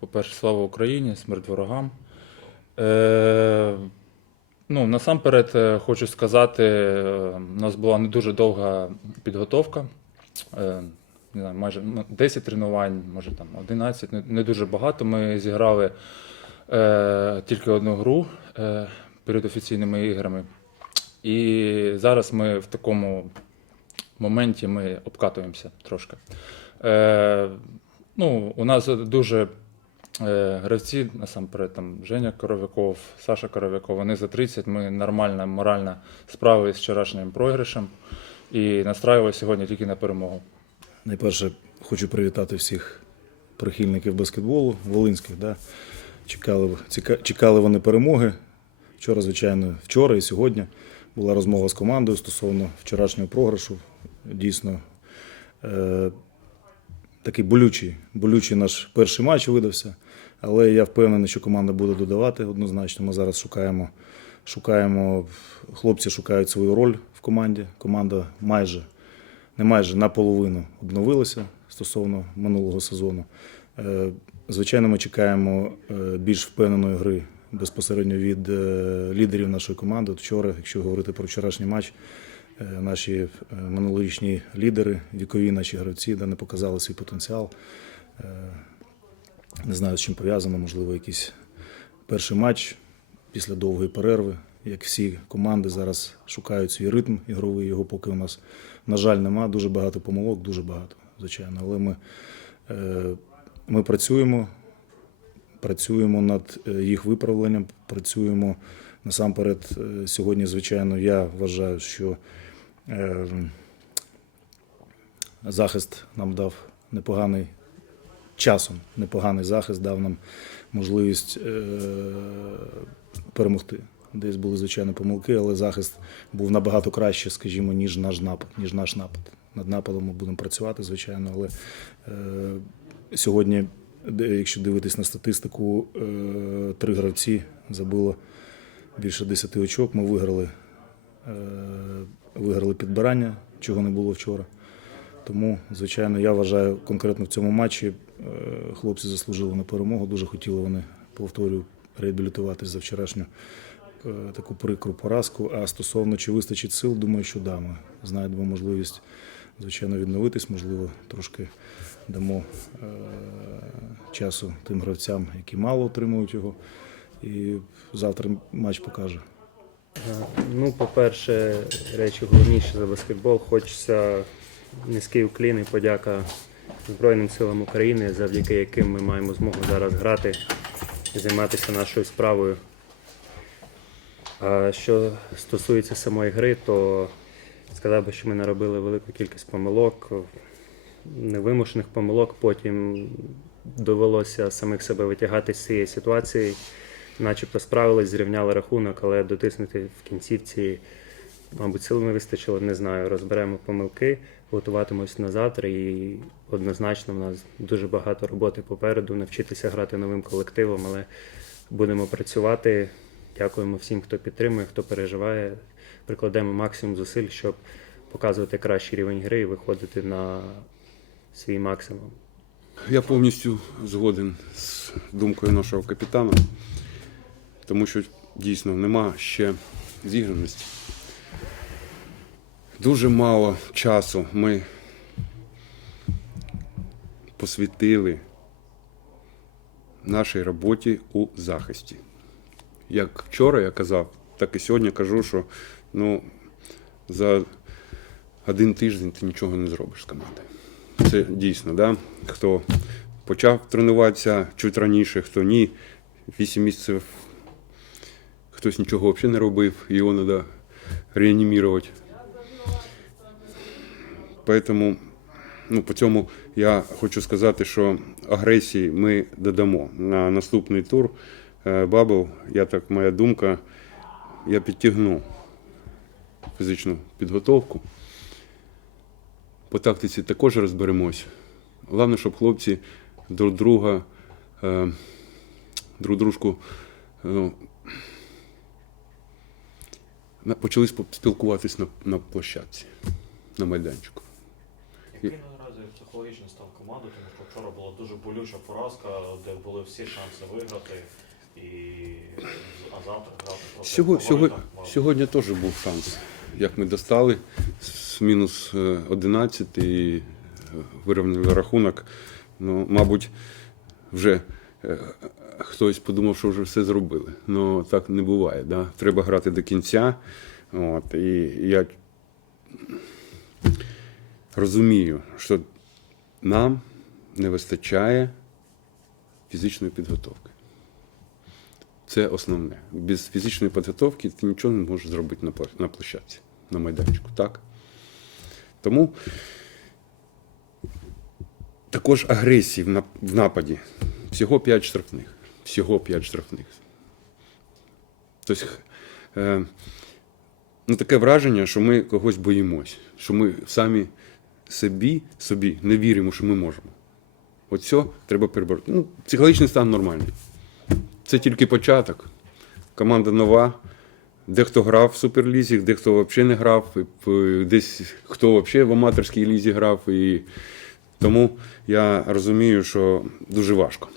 По-перше, слава Україні, смерть ворогам. Е, ну, насамперед е, хочу сказати, е, у нас була не дуже довга підготовка. Е, не знаю, майже ну, 10 тренувань, може там 11, не, не дуже багато. Ми зіграли е, тільки одну гру е, перед офіційними іграми. І зараз ми в такому моменті ми обкатуємося трошки. Е, ну, у нас дуже гравці, насамперед, там Женя Коровяков, Саша Коровяков, вони за 30. Ми нормально, морально справилися з вчорашнім програшем і настраювали сьогодні тільки на перемогу. Найперше хочу привітати всіх прихильників баскетболу, волинських. Да? Чекали, чекали вони перемоги. Вчора, звичайно, вчора і сьогодні була розмова з командою стосовно вчорашнього програшу. Дійсно, е, такий болючий, болючий наш перший матч видався. Але я впевнений, що команда буде додавати однозначно. Ми зараз шукаємо, шукаємо, хлопці шукають свою роль в команді. Команда майже не майже наполовину обновилася стосовно минулого сезону. Е, Звичайно, ми чекаємо е, більш впевненої гри безпосередньо від е, лідерів нашої команди. Вчора, якщо говорити про вчорашній матч, наші е, минулорічні лідери, вікові наші гравці, де не показали свій потенціал. Е, Не знаю, з чим пов'язано, можливо, якийсь перший матч після довгої перерви. Як всі команди зараз шукають свій ритм ігровий, його поки у нас, на жаль, нема. Дуже багато помилок, дуже багато, звичайно. Але ми, е, ми працюємо, працюємо над е, їх виправленням, працюємо насамперед. е, Сьогодні, звичайно, я вважаю, що е, захист нам дав непоганий часом, непоганий захист дав нам можливість е, перемогти. Десь були звичайно помилки, але захист був набагато краще, скажімо, ніж наш напад, ніж наш напад. Над нападом ми будемо працювати, звичайно, але е, сьогодні, якщо дивитись на статистику, е, три гравці забило більше 10 очок. Ми виграли, е, виграли підбирання, чого не було вчора. Тому, звичайно, я вважаю, конкретно в цьому матчі е, хлопці заслужили на перемогу. Дуже хотіли вони, повторюю, реабілітуватись за вчорашню е, таку прикру поразку. А стосовно чи вистачить сил, думаю, що да, ми знайдемо можливість, звичайно, відновитись, можливо, трошки дамо е, часу тим гравцям, які мало отримують його. І завтра матч покаже. Е, Ну, по-перше, речі головніше за баскетбол. Хочеться низький уклін і подяка Збройним силам України, завдяки яким ми маємо змогу зараз грати і займатися нашою справою. А що стосується самої гри, то сказав би, що ми наробили велику кількість помилок, невимушених помилок. Потім довелося самих себе витягати з цієї ситуації начебто справились, зрівняли рахунок, але дотиснути в кінцівці, мабуть, сил не вистачило, не знаю. Розберемо помилки, готуватимось на завтра, і однозначно в нас дуже багато роботи попереду, навчитися грати новим колективом, але будемо працювати. Дякуємо всім, хто підтримує, хто переживає. Прикладемо максимум зусиль, щоб показувати кращий рівень гри і виходити на свій максимум. Я повністю згоден з думкою нашого капітана, тому що дійсно нема ще зіграності. Дуже мало часу ми посвятили нашій роботі у захисті. Як вчора я казав, так і сьогодні кажу, що ну, за один тиждень ти нічого не зробиш з командою. Це дійсно, да? хто почав тренуватися чуть раніше, хто ні. Вісім місяців хтось нічого взагалі не робив, його треба реанімувати. Поэтому, ну, по цьому я хочу сказати, що агресії ми додамо на наступний тур. е, Бабл, я так, моя думка, я підтягну фізичну підготовку. По тактиці також розберемось. Головне, щоб хлопці друг друга, е, друг дружку на- почали спілкуватись на, на площадці, на майданчику. Який наразі психологічний стан команди, тому що вчора була дуже болюча поразка, де були всі шанси виграти. І а завтра грати проти Сьогодні, сьогодні, сьогодні теж був шанс. Як ми достали з мінус е, 11 і е, вирівняли рахунок. Ну, мабуть, вже е, хтось подумав, що вже все зробили. Ну так не буває. Да? Треба грати до кінця. От, і я розумію, що нам не вистачає фізичної підготовки. Це основне. Без фізичної підготовки ти нічого не можеш зробити на площадці, на майданчику. Так? Тому також агресії в нападі. Всього 5 штрафних. Всього 5 штрафних. Тобто, е, ну, таке враження, що ми когось боїмось, що ми самі собі, собі не віримо, що ми можемо. Оце треба перебороти. Ну, психологічний стан нормальний. Це тільки початок. Команда нова. Дехто грав в суперлізі, дехто взагалі не грав, і десь хто взагалі в аматорській лізі грав. І тому я розумію, що дуже важко.